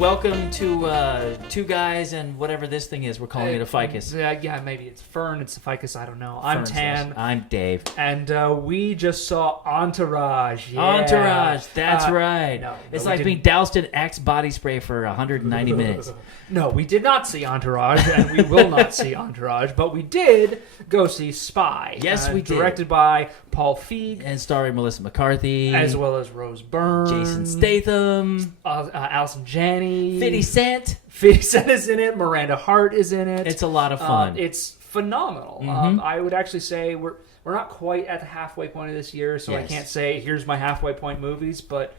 welcome to Two Guys and whatever this thing is. We're calling it a ficus. Yeah, maybe it's Fern, it's a ficus, I don't know. I'm Tan. I'm Dave. And we just saw Entourage. Yeah. Entourage, that's right. No, it's like being doused in Axe body spray for 190 minutes. No, we did not see Entourage, and we will not see Entourage, but we did go see Spy. Yes, we did. Directed by Paul Feig. And starring Melissa McCarthy. As well as Rose Byrne. Jason Statham. Allison Janney. 50 Cent. 50 Cent is in it. Miranda Hart is in it. It's a lot of fun. It's phenomenal. Mm-hmm. I would actually say we're not quite at the halfway point of this year, so Yes. I can't say here's my halfway point movies, but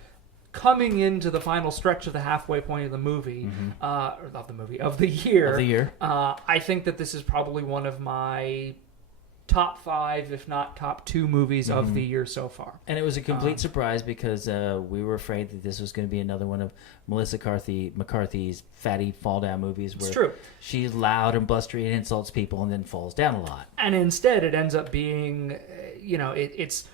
coming into the final stretch of the halfway point of the movie, of the year, I think that this is probably one of my top 5, if not top 2 movies of the year so far. And it was a complete surprise because we were afraid that this was going to be another one of Melissa McCarthy's fatty fall-down movies where It's true. she's loud and blustery and insults people and then falls down a lot. And instead it ends up being, it's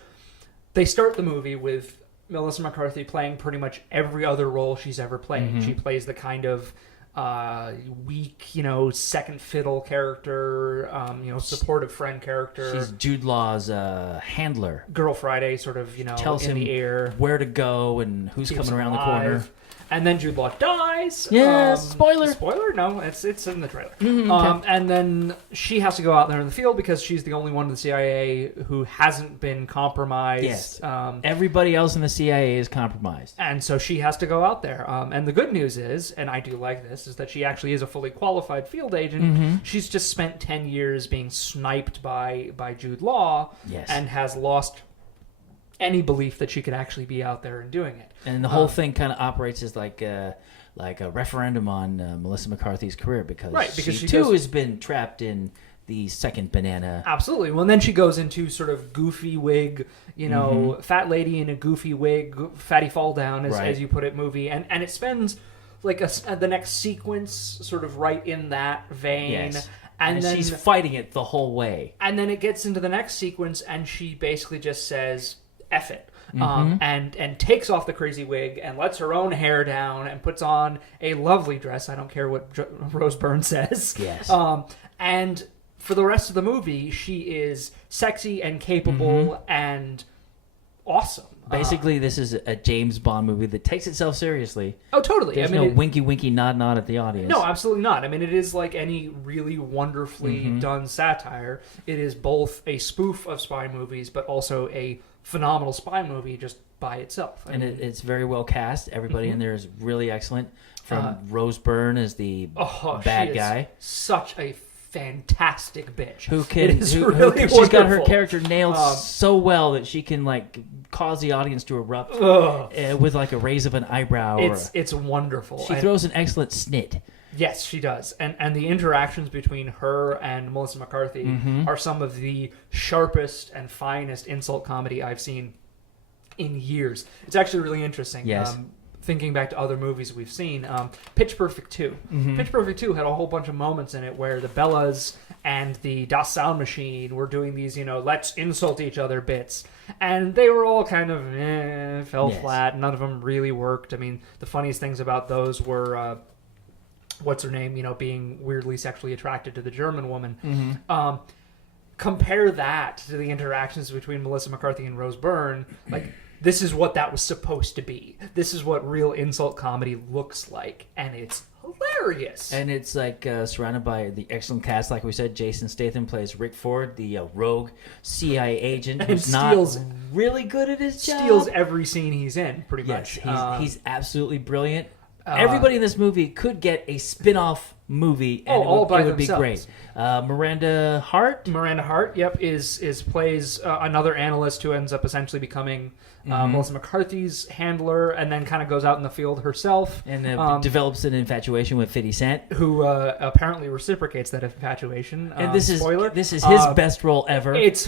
they start the movie with Melissa McCarthy playing pretty much every other role she's ever played. Mm-hmm. She plays the kind of weak, second fiddle character, supportive friend character. She's Jude Law's handler. Girl Friday, sort of, Tells in him the air. where to go and who's Keeps coming around him the corner. alive. And then Jude Law dies. Yes, spoiler. Spoiler? No, it's in the trailer. Okay. And then she has to go out there in the field because she's the only one in the CIA who hasn't been compromised. Yes. Everybody else in the CIA is compromised. And so she has to go out there. And the good news is, and I do like this, is that she actually is a fully qualified field agent. Mm-hmm. She's just spent 10 years being sniped by Jude Law. Yes. And has lost any belief that she could actually be out there and doing it. And the whole thing kind of operates as like a referendum on Melissa McCarthy's career because she too has been trapped in the second banana. Absolutely. Well, and then she goes into sort of goofy wig, fat lady in a goofy wig, fatty fall down, as you put it, movie. And it spends like the next sequence sort of right in that vein. Yes. And then she's fighting it the whole way. And then it gets into the next sequence and she basically just says, F it. And takes off the crazy wig and lets her own hair down and puts on a lovely dress. I don't care what Rose Byrne says. Yes. And for the rest of the movie, she is sexy and capable and awesome. Basically, this is a James Bond movie that takes itself seriously. Oh, totally. There's no winky nod at the audience. No, absolutely not. I mean, it is like any really wonderfully done satire. It is both a spoof of spy movies, but also a phenomenal spy movie just by itself. It's very well cast. Everybody in there is really excellent. From Rose Byrne as the bad guy. Such a fantastic bitch. She's got her character nailed so well that she can cause the audience to erupt with a raise of an eyebrow. It's wonderful. She throws an excellent snit. Yes, she does. And the interactions between her and Melissa McCarthy are some of the sharpest and finest insult comedy I've seen in years. It's actually really interesting. Yes. Thinking back to other movies we've seen, Pitch Perfect 2. Pitch Perfect 2 had a whole bunch of moments in it where the Bellas and the Das Sound Machine were doing these, let's insult each other bits. And they were all kind of fell flat. None of them really worked. I mean, the funniest things about those were... what's her name, being weirdly sexually attracted to the German woman. Compare that to the interactions between Melissa McCarthy and Rose Byrne. This is what that was supposed to be. This is what real insult comedy looks like. And it's hilarious. And it's surrounded by the excellent cast. Like we said, Jason Statham plays Rick Ford, the rogue CIA agent who's not really good at his job. Steals every scene he's in, pretty much. He's absolutely brilliant. Everybody in this movie could get a spin-off movie, and it would be great. Miranda Hart, yep, plays another analyst who ends up essentially becoming Melissa McCarthy's handler, and then kind of goes out in the field herself, and develops an infatuation with 50 Cent, who apparently reciprocates that infatuation. And this is his best role ever. It's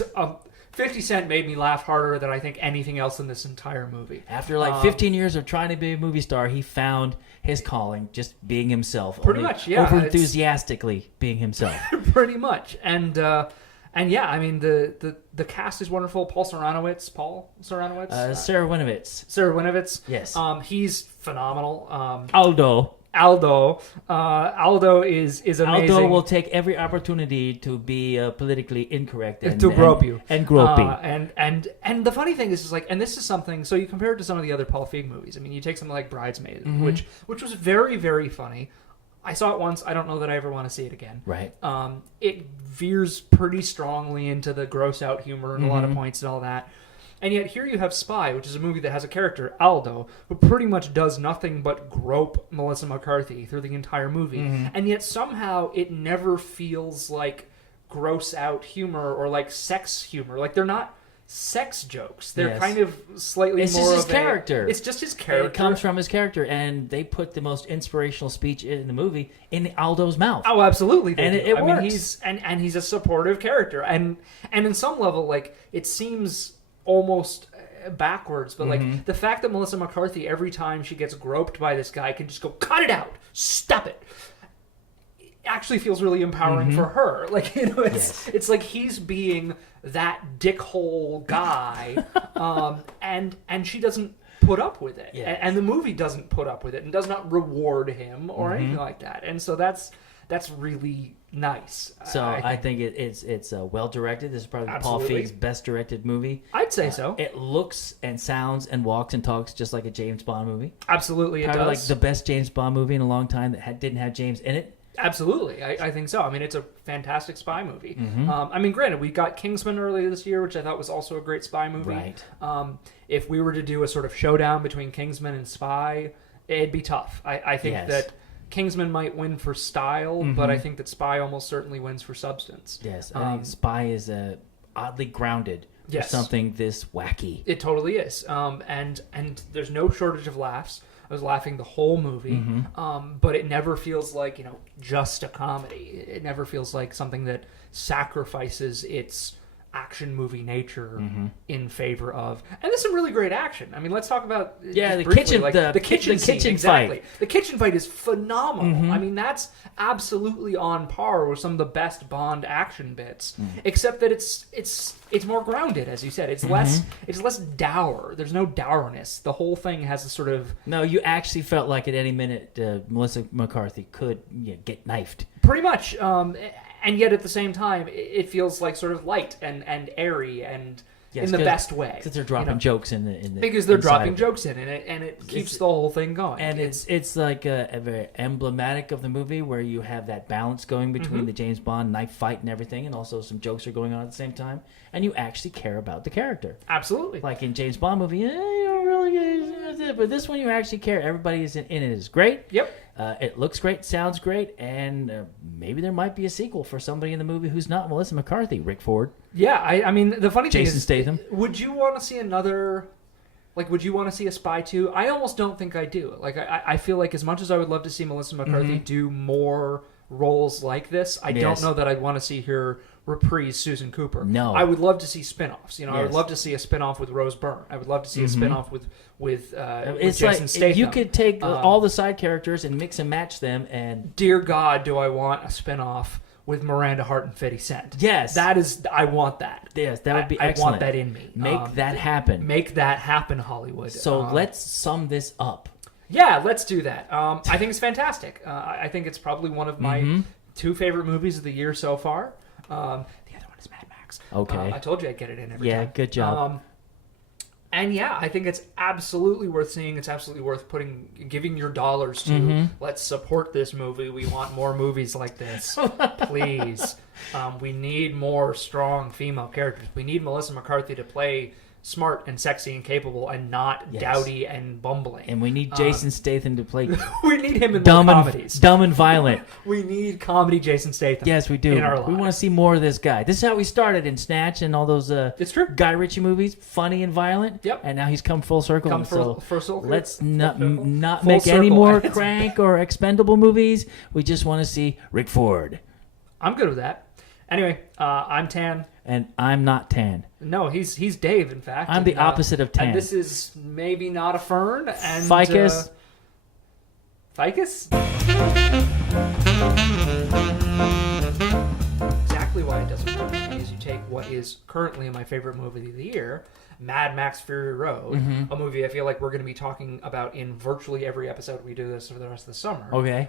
50 Cent made me laugh harder than I think anything else in this entire movie. After 15 years of trying to be a movie star, he found his calling, just being himself. Pretty much, yeah. Over-enthusiastically being himself. Pretty much. And yeah, I mean, the cast is wonderful. Sarah Winovitz. Sarah Winovitz. Yes. He's phenomenal. Aldo. Aldo. Aldo is amazing. Aldo will take every opportunity to be politically incorrect and to grope you and gropey. And the funny thing is like, and this is something. So you compare it to some of the other Paul Feig movies. I mean, you take something like Bridesmaid, which was very, very funny. I saw it once. I don't know that I ever want to see it again. Right. It veers pretty strongly into the gross out humor and a lot of points and all that. And yet here you have Spy, which is a movie that has a character, Aldo, who pretty much does nothing but grope Melissa McCarthy through the entire movie. And yet somehow it never feels like gross out humor or like sex humor. Like they're not sex jokes. They're kind of slightly it's more just his character. It's just his character. It comes from his character, and they put the most inspirational speech in the movie in Aldo's mouth. Oh, absolutely. And it works. Mean, he's a supportive character. And in some level, like, it seems almost backwards, but like the fact that Melissa McCarthy, every time she gets groped by this guy, can just go, cut it out, stop it, actually feels really empowering for her. Like, you know, it's like he's being that dickhole guy, and she doesn't put up with it, and the movie doesn't put up with it, and does not reward him or anything like that. And so that's really nice. So I think it's well directed. This is probably Paul Feig's best directed movie. I'd say so. It looks and sounds and walks and talks just like a James Bond movie. Absolutely, it probably does. Like the best James Bond movie in a long time that didn't have James in it. Absolutely, I think so. I mean, it's a fantastic spy movie. I mean, granted, we got Kingsman earlier this year, which I thought was also a great spy movie. Right. If we were to do a sort of showdown between Kingsman and Spy, it'd be tough. I think that Kingsman might win for style, but I think that Spy almost certainly wins for substance. Yes, I think Spy is oddly grounded for something this wacky. It totally is. And there's no shortage of laughs. I was laughing the whole movie, but it never feels like, you know, just a comedy. It never feels like something that sacrifices its action movie nature in favor of, and there's some really great action. I mean, let's talk about the briefly, kitchen, like, the kitchen fight. The kitchen fight is phenomenal. I mean, that's absolutely on par with some of the best Bond action bits, except that it's more grounded, as you said. It's less dour. There's no dourness. The whole thing has a sort of you actually felt like at any minute Melissa McCarthy could get knifed. Pretty much. And yet at the same time, it feels like sort of light and airy and in the best way. Because they're dropping jokes in the because they're dropping jokes in it, and it keeps the whole thing going. And it's like a very emblematic of the movie where you have that balance going between the James Bond knife fight and everything, and also some jokes are going on at the same time, and you actually care about the character. Absolutely. Like in James Bond movie, you don't really get it, but this one you actually care. Everybody is in it is great. Yep. It looks great, sounds great, and maybe there might be a sequel for somebody in the movie who's not Melissa McCarthy. Rick Ford. Yeah, I mean, the funny thing is... Jason Statham. Would you want to see another... Like, would you want to see a Spy 2? I almost don't think I do. Like, I feel like as much as I would love to see Melissa McCarthy do more roles like this, I don't know that I'd want to see her reprise Susan Cooper. No. I would love to see spin-offs. You know, I would love to see a spin-off with Rose Byrne. I would love to see a spin-off with Jason Statham. You could take all the side characters and mix and match them, and dear God, do I want a spin-off with Miranda Hart and 50 Cent. Yes. I want that. Yes, that would be excellent. I want that in me. Make that happen. Make that happen, Hollywood. So let's sum this up. Yeah, let's do that. I think it's fantastic. I think it's probably one of my two favorite movies of the year so far. The other one is Mad Max. Okay. I told you I'd get it in every time. Yeah, good job. And yeah, I think it's absolutely worth seeing. It's absolutely worth giving your dollars to. Let's support this movie. We want more movies like this. Please. We need more strong female characters. We need Melissa McCarthy to play smart and sexy and capable and not dowdy and bumbling. And we need Jason Statham to play we need him in more comedies. Dumb and violent. We need comedy Jason Statham. Yes, we do. In our lives. We want to see more of this guy. This is how we started in Snatch and all those it's true. Guy Ritchie movies, funny and violent. Yep. And now he's come full circle. Full circle. Let's not make any more Crank or Expendable movies. We just want to see Rick Ford. I'm good with that. Anyway, I'm Tan. And I'm not Tan. No, he's Dave, in fact. I'm the opposite of Tan. And this is maybe not a fern. And Ficus. Ficus? Exactly why it doesn't work is you take what is currently my favorite movie of the year, Mad Max Fury Road, a movie I feel like we're going to be talking about in virtually every episode we do this for the rest of the summer. Okay.